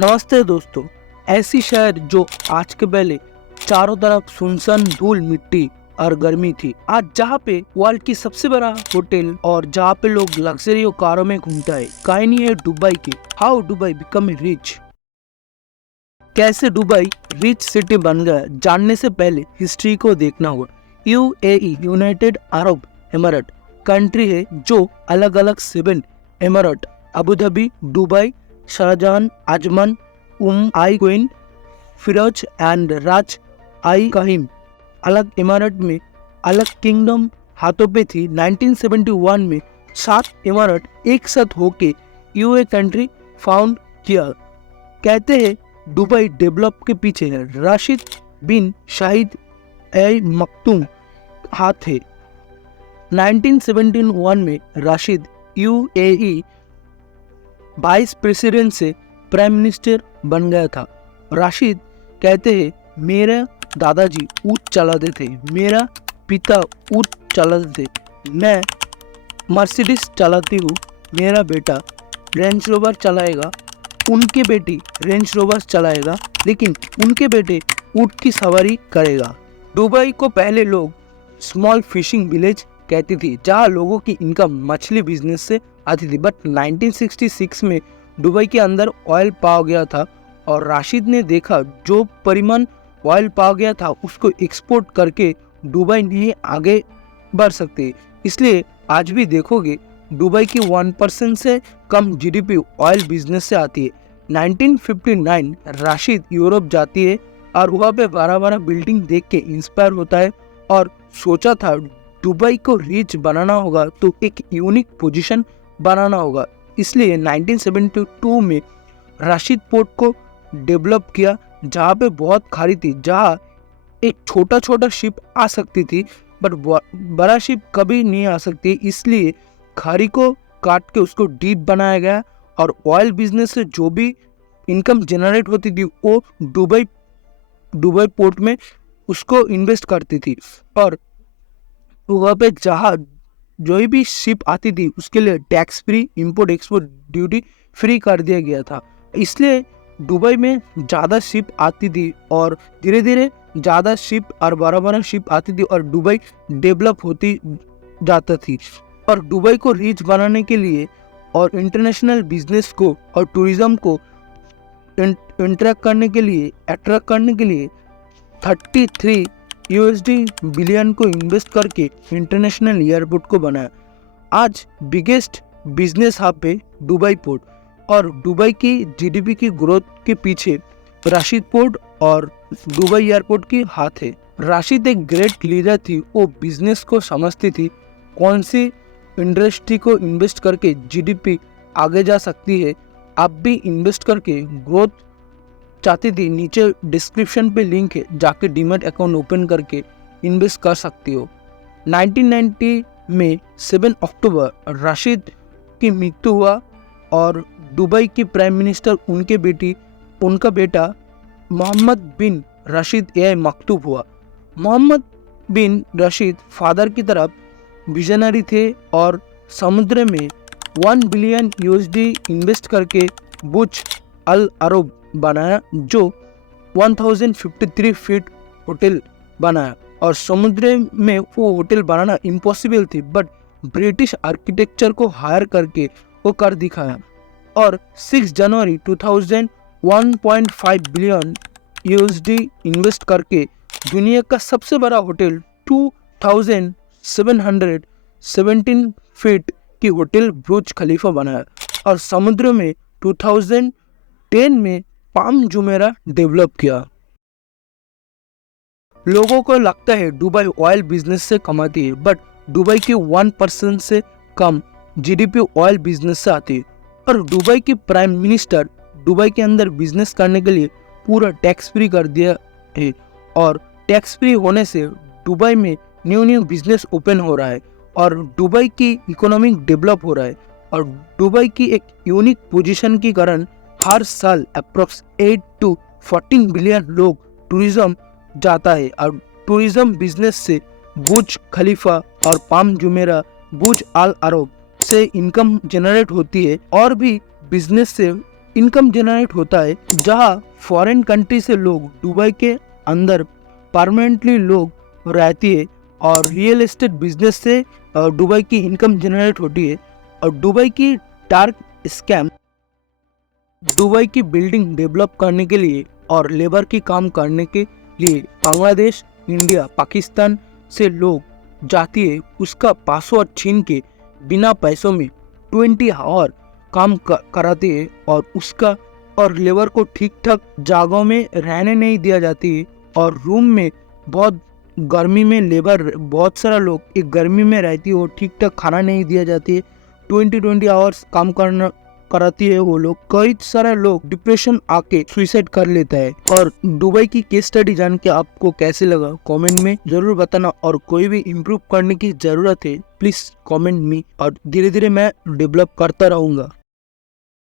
नमस्ते दोस्तों। ऐसी शहर जो आज के पहले चारों तरफ सुनसान धूल मिट्टी और गर्मी थी, आज जहाँ पे वर्ल्ड की सबसे बड़ा होटल और जहाँ पे लोग लग्जरी और कारों में घूमता है। कहानी है दुबई की। How Dubai become rich. कैसे दुबई रिच सिटी बन गया, जानने से पहले हिस्ट्री को देखना होगा। UAE United Arab Emirate country है जो अलग अलग 7 emirate Abu Dhabi, Dubai, Sharjah, Ajman, आई क्वीन, फिरोज एंड राज आई कहीम अलग इमारत में अलग किंगडम हाथों पे थी। 1971 में 7 इमारत एक साथ होके यूए कंट्री फाउंड किया। कहते हैं दुबई डेवलप के पीछे राशिद बिन शाहिद ए मखदूम हाथ है। 1971 में राशिद यूएई वाइस प्रेसिडेंट से प्राइम मिनिस्टर बन गया था। राशिद कहते हैं मेरे दादाजी ऊँट चलाते थे, मेरा पिता ऊँट चलाते थे, मैं मर्सिडीज चलाती हूँ, मेरा बेटा रेंज रोवर चलाएगा, उनके बेटी रेंज रोवर चलाएगा, लेकिन उनके बेटे ऊँट की सवारी करेगा। दुबई को पहले लोग स्मॉल फिशिंग विलेज कहती थी, जहाँ लोगों की इनकम मछली बिजनेस से आती थी। बट 1966 में दुबई के अंदर ऑयल पाया गया था और राशिद ने देखा जो परिमाण ऑयल पाया गया था उसको एक्सपोर्ट करके दुबई नहीं आगे बढ़ सकते। इसलिए आज भी देखोगे दुबई की 1% से कम जीडीपी ऑयल बिजनेस से आती है। 1959 राशिद यूरोप जाती है और वहाँ पे बड़ा बड़ा बिल्डिंग देख के इंस्पायर होता है और सोचा था दुबई को रिच बनाना होगा तो एक यूनिक पोजीशन बनाना होगा। इसलिए 1972 में राशिद पोर्ट को डेवलप किया, जहाँ पे बहुत खाड़ी थी, जहाँ एक छोटा छोटा शिप आ सकती थी बट बड़ा शिप कभी नहीं आ सकती। इसलिए खाड़ी को काट के उसको डीप बनाया गया और ऑयल बिजनेस से जो भी इनकम जनरेट होती थी वो दुबई पोर्ट में उसको इन्वेस्ट करती थी और वहाँ पे जहाँ जो भी शिप आती थी उसके लिए tax free, import export duty free कर दिया गया था। इसलिए दुबई में ज़्यादा शिप आती थी और धीरे धीरे ज़्यादा शिप और बड़ा बड़ा शिप आती थी और दुबई डेवलप होती जाता थी। और दुबई को रिच बनाने के लिए और इंटरनेशनल बिजनेस को और टूरिज्म को अट्रैक्ट करने के लिए 33 यूएसडी बिलियन को इन्वेस्ट करके इंटरनेशनल एयरपोर्ट को बनाया। आज बिगेस्ट बिजनेस हब है दुबई पोर्ट और दुबई की जीडीपी की ग्रोथ के पीछे राशिद पोर्ट और दुबई एयरपोर्ट की हाथ है। राशिद एक ग्रेट लीडर थी, वो बिजनेस को समझती थी, कौन सी इंडस्ट्री को इन्वेस्ट करके जीडीपी आगे जा सकती है। आप भी इन्वेस्ट करके ग्रोथ चाहती थी, नीचे डिस्क्रिप्शन पे लिंक है, जाके डीमैट अकाउंट ओपन करके इन्वेस्ट कर सकती हो। 1990 में 7 अक्टूबर राशिद की मृत्यु हुआ और दुबई की प्राइम मिनिस्टर उनका बेटा मोहम्मद बिन रशीद ए मखदूम हुआ। मोहम्मद बिन रशीद फादर की तरफ विजनरी थे और समुद्र में 1 बिलियन यूएसडी इन्वेस्ट करके बुर्ज अल अरब बनाया, जो 1053 फीट होटल बनाया। और समुद्र में वो होटल बनाना इम्पॉसिबल थी, बट ब्रिटिश आर्किटेक्चर को हायर करके वो कर दिखाया। और 6 जनवरी 2000 1.5 बिलियन यूएसडी इन्वेस्ट करके दुनिया का सबसे बड़ा होटल 2717 फीट की होटल बुर्ज खलीफा बनाया। और समुद्र में 2010 में पाम जुमेरा डेवलप किया। लोगों को लगता है दुबई ऑयल बिजनेस से कमाती है, बट दुबई की 1% से कम जीडीपी ऑयल बिजनेस से आती है। और दुबई की प्राइम मिनिस्टर दुबई के अंदर बिजनेस करने के लिए पूरा टैक्स फ्री कर दिया है और टैक्स फ्री होने से दुबई में न्यू बिजनेस ओपन हो रहा है और दुबई की इकोनॉमी डेवलप हो रहा है। और दुबई की एक यूनिक पोजीशन के कारण हर साल अप्रोक्स 8 to 14 बिलियन लोग टूरिज्म जाता है और टूरिज्म बिजनेस से बुर्ज खलीफा और पाम जुमेरा, बुर्ज अल अरब से इनकम जनरेट होती है और भी बिजनेस से इनकम जनरेट होता है, जहाँ फॉरेन कंट्री से लोग दुबई के अंदर परमानेंटली लोग रहती है और रियल एस्टेट बिजनेस से दुबई की इनकम जनरेट होती है। और दुबई की डार्क स्कैम दुबई की बिल्डिंग डेवलप करने के लिए और लेबर की काम करने के लिए बांग्लादेश, इंडिया, पाकिस्तान से लोग जाती है, उसका पासवर्ड छीन के बिना पैसों में 20 आवर काम कराती है और उसका और लेबर को ठीक ठाक जगहों में रहने नहीं दिया जाती है। और रूम में बहुत गर्मी में लेबर बहुत सारा लोग एक गर्मी में रहती है और ठीक ठाक खाना नहीं दिया जाती है। 20 आवर्स काम करना कराती है वो लोग। कई सारे लोग डिप्रेशन आके सुसाइड कर लेता है। और दुबई की केस स्टडी जान के आपको कैसे लगा कमेंट में जरूर बताना। और कोई भी इम्प्रूव करने की जरूरत है प्लीज कमेंट में, और धीरे धीरे मैं डेवलप करता रहूंगा।